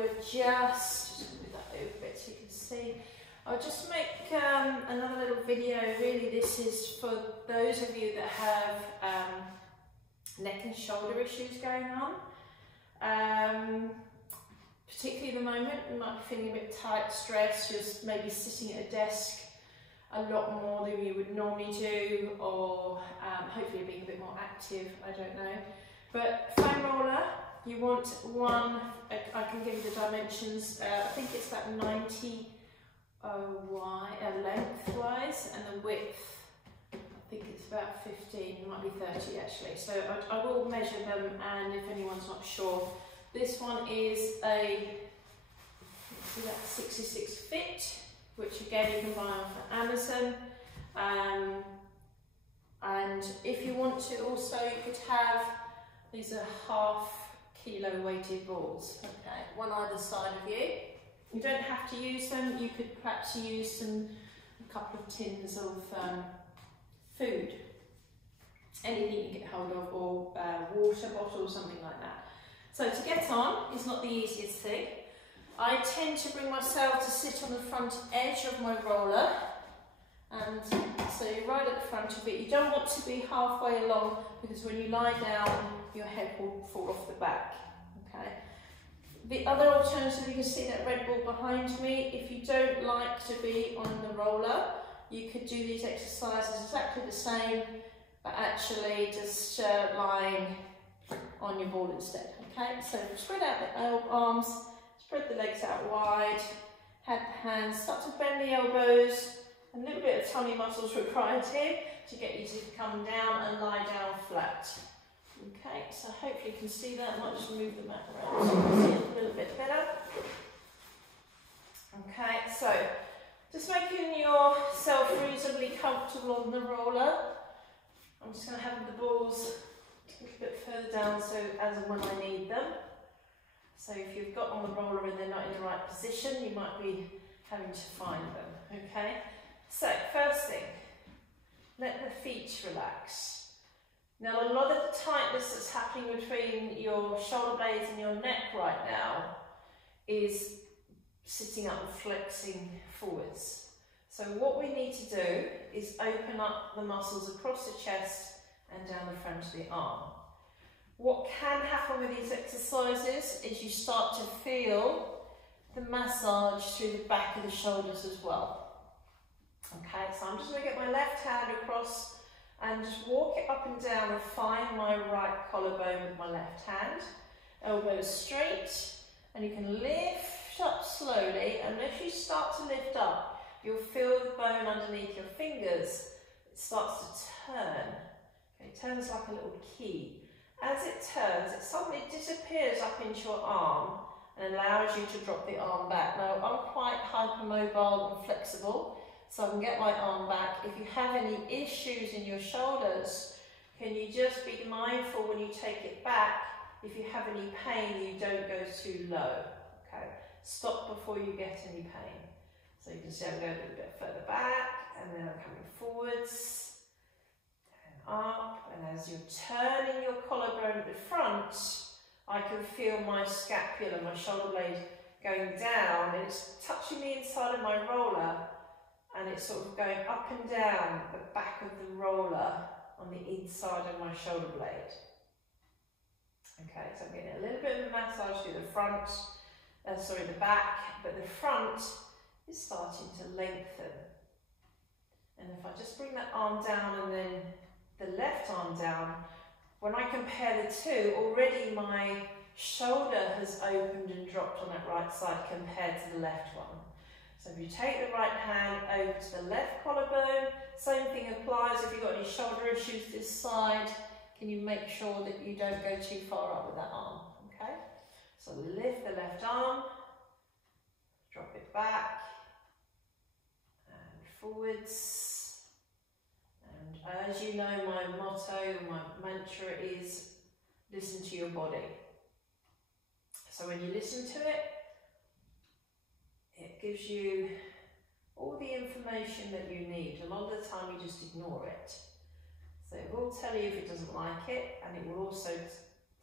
would just move that over a bit so you can see. I'll just make another little video. Really, this is for those of you that have neck and shoulder issues going on. Particularly at the moment, you might be feeling a bit tight, stressed, just maybe sitting at a desk a lot more than you would normally do, or hopefully being a bit more active, I don't know. But foam roller, you want one, I can give you the dimensions, I think it's about 90 lengthwise, and the width, I think it's about 15, it might be 30 actually. So I will measure them, and if anyone's not sure, this one is a 66 fit, which again you can buy off Amazon. And if you want to also, you could have, these are ½ kilo weighted balls, okay, one either side of you. You don't have to use them, you could perhaps use a couple of tins of food, anything you get hold of, or water bottle, something like that. So to get on is not the easiest thing. I tend to bring myself to sit on the front edge of my roller, and so you're right at the front of it. You don't want to be halfway along, because when you lie down your head will fall off the back. Okay. The other alternative, you can see that red ball behind me. If you don't like to be on the roller, you could do these exercises exactly the same, but actually just lying on your ball instead. Okay, so spread out the arms, spread the legs out wide, have the hands, start to bend the elbows, a little bit of tummy muscles required here to get you to come down and lie down flat. Okay, so hopefully you can see that. I might just move the mat around so you can see it a little bit better. Okay, so just making yourself reasonably comfortable on the roller. I'm just going to have the balls a little bit further down, so as and when I need them. So if you've got on the roller and they're not in the right position, you might be having to find them. Okay, so first thing, let the feet relax. Now, a lot of the tightness that's happening between your shoulder blades and your neck right now is sitting up and flexing forwards. So what we need to do is open up the muscles across the chest and down the front of the arm. What can happen with these exercises is you start to feel the massage through the back of the shoulders as well. Okay, so I'm just going to get my left hand across and just walk it up and down and find my right collarbone with my left hand. Elbows straight, and you can lift up slowly, and if you start to lift up, you'll feel the bone underneath your fingers. It starts to turn. Okay, it turns like a little key. As it turns, it suddenly disappears up into your arm and allows you to drop the arm back. Now, I'm quite hypermobile and flexible, so I can get my arm back. If you have any issues in your shoulders, can you just be mindful when you take it back, if you have any pain, you don't go too low. Okay, stop before you get any pain. So you can see I'm going a little bit further back, and then I'm coming forwards and up, and as you're turning your collarbone at the front, I can feel my scapula, my shoulder blade going down, and it's touching the inside of my roller, and it's sort of going up and down the back of the roller on the inside of my shoulder blade. Okay, so I'm getting a little bit of a massage through the front, the back, but the front is starting to lengthen. And if I just bring that arm down and then the left arm down, when I compare the two, already my shoulder has opened and dropped on that right side compared to the left one. So if you take the right hand over to the left collarbone, same thing applies. If you've got any shoulder issues this side, can you make sure that you don't go too far up with that arm, okay? So lift the left arm, drop it back, and forwards. And as you know, my motto, my mantra is listen to your body. So when you listen to it, it gives you all the information that you need. A lot of the time you just ignore it. So it will tell you if it doesn't like it, and it will also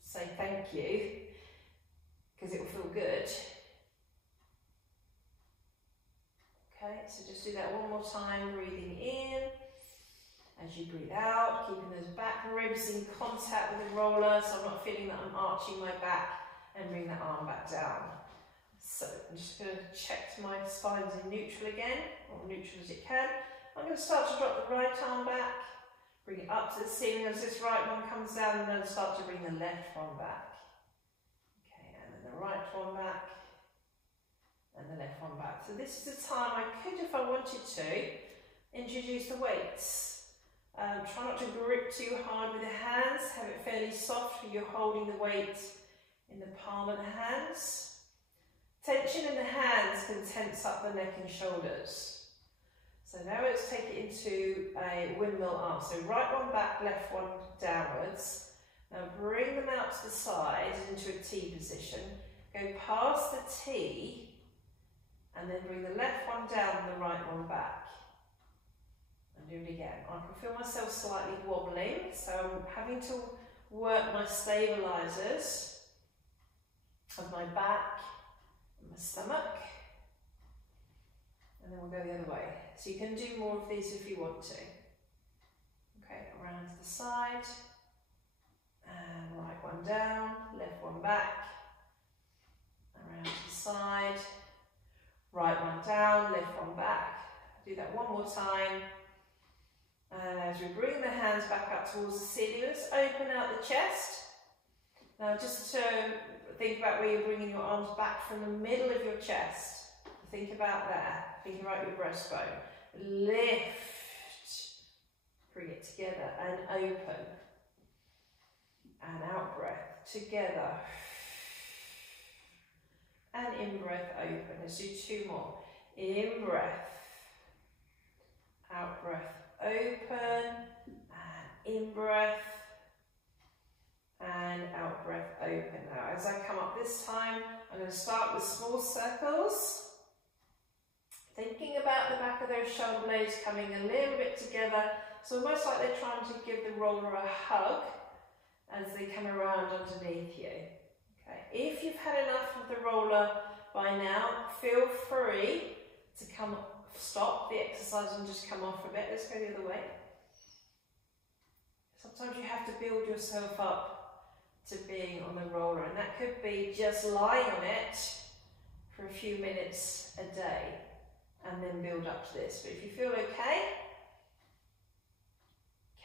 say thank you, because it will feel good Okay, so just do that one more time, breathing in. As you breathe out, keeping those back ribs in contact with the roller, so I'm not feeling that I'm arching my back, and bring the arm back down. So I'm just going to check my spine's in neutral again, or neutral as it can. I'm going to start to drop the right arm back, bring it up to the ceiling as this right one comes down, and then start to bring the left one back. Okay, and then the right one back, and the left one back. So this is the time I could, if I wanted to, introduce the weights. Try not to grip too hard with the hands, have it fairly soft where you're holding the weight in the palm of the hands. Tension in the hands can tense up the neck and shoulders. So now let's take it into a windmill arm. So right one back, left one downwards. Now bring them out to the side into a T position. Go past the T and then bring the left one down and the right one back. And do it again. I can feel myself slightly wobbling, so I'm having to work my stabilizers of my back and my stomach. And then we'll go the other way. So you can do more of these if you want to. Okay, around to the side. And right one down, left one back. Around to the side. Right one down, left one back. Do that one more time. And as we bring the hands back up towards the ceiling, let's open out the chest. Now just to think about where you're bringing your arms back from the middle of your chest. Think about that. Think about your breastbone. Lift. Bring it together and open. And out breath. Together. And in breath, open. Let's do two more. In breath. Out breath. Open. And in breath. And out breath, open. Now as I come up this time, I'm going to start with small circles. Thinking about the back of those shoulder blades coming a little bit together. So almost like they're trying to give the roller a hug as they come around underneath you. Okay. If you've had enough of the roller by now, feel free to stop the exercise and just come off a bit. Let's go the other way. Sometimes you have to build yourself up to being on the roller, and that could be just lying on it for a few minutes a day and then build up to this. But if you feel okay,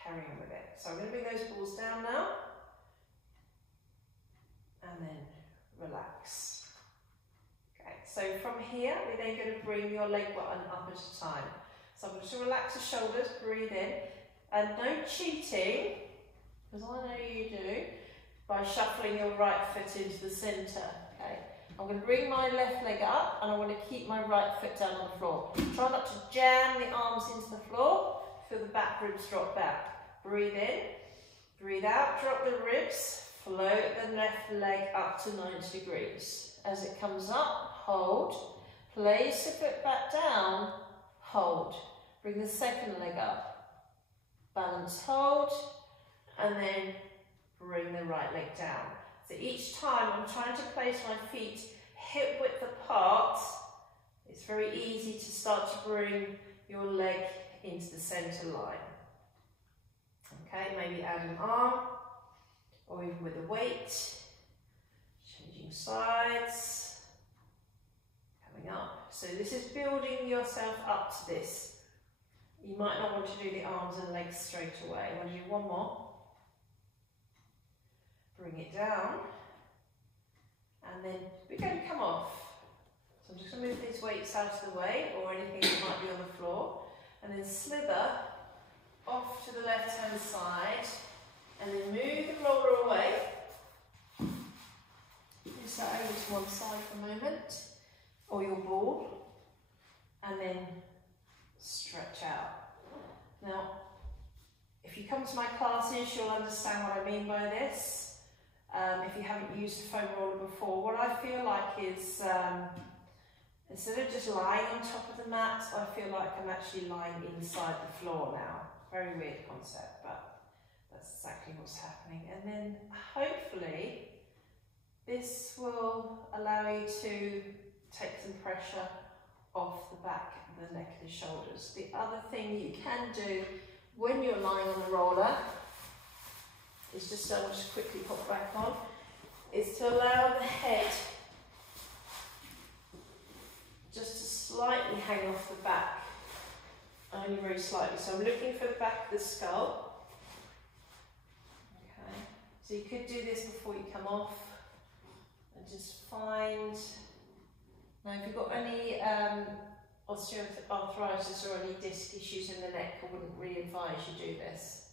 carry on with it. So I'm going to bring those balls down now and then relax. Okay, so from here we're then going to bring your leg button up at a time. So I'm going to relax the shoulders, breathe in, and no cheating, because I know you do, by shuffling your right foot into the centre. Okay, I'm going to bring my left leg up and I want to keep my right foot down on the floor. Try not to jam the arms into the floor. Feel the back ribs drop back. Breathe in, breathe out, drop the ribs, float the left leg up to 90 degrees. As it comes up, hold, place the foot back down, hold. Bring the second leg up, balance, hold, and then bring the right leg down. So each time I'm trying to place my feet hip width apart. It's very easy to start to bring your leg into the centre line. Okay, maybe add an arm or even with a weight. Changing sides. Coming up. So this is building yourself up to this. You might not want to do the arms and legs straight away. I want to do one more. Bring it down, and then we're going to come off. So I'm just going to move these weights out of the way, or anything that might be on the floor, and then slither off to the left hand side, and then move the roller away. Just that over to one side for a moment, or your ball, and then stretch out. Now, if you come to my classes, you'll understand what I mean by this. If you haven't used a foam roller before, what I feel like is, instead of just lying on top of the mat, I feel like I'm actually lying inside the floor now. Very weird concept, but that's exactly what's happening. And then hopefully this will allow you to take some pressure off the back, the neck and the shoulders. The other thing you can do when you're lying on the roller is just, so I'll just quickly pop back on, is to allow the head just to slightly hang off the back, only very slightly. So I'm looking for the back of the skull. Okay, so you could do this before you come off, and just find, now if you've got any osteoarthritis or any disc issues in the neck, I wouldn't really advise you do this,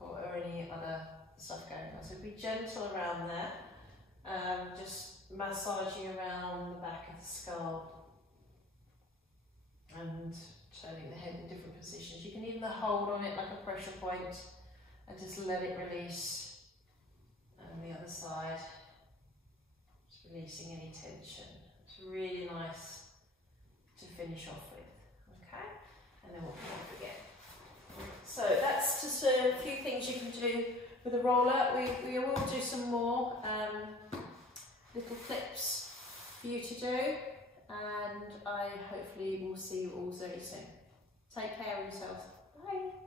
or any other stuff going on. So be gentle around there, just massaging around the back of the skull and turning the head in different positions. You can even hold on it like a pressure point and just let it release. And the other side, just releasing any tension. It's really nice to finish off with, okay? And then we'll come off again. So that's just a few things you can do with a roller. We will do some more little clips for you to do, and I hopefully will see you all very soon. Take care of yourself. Bye.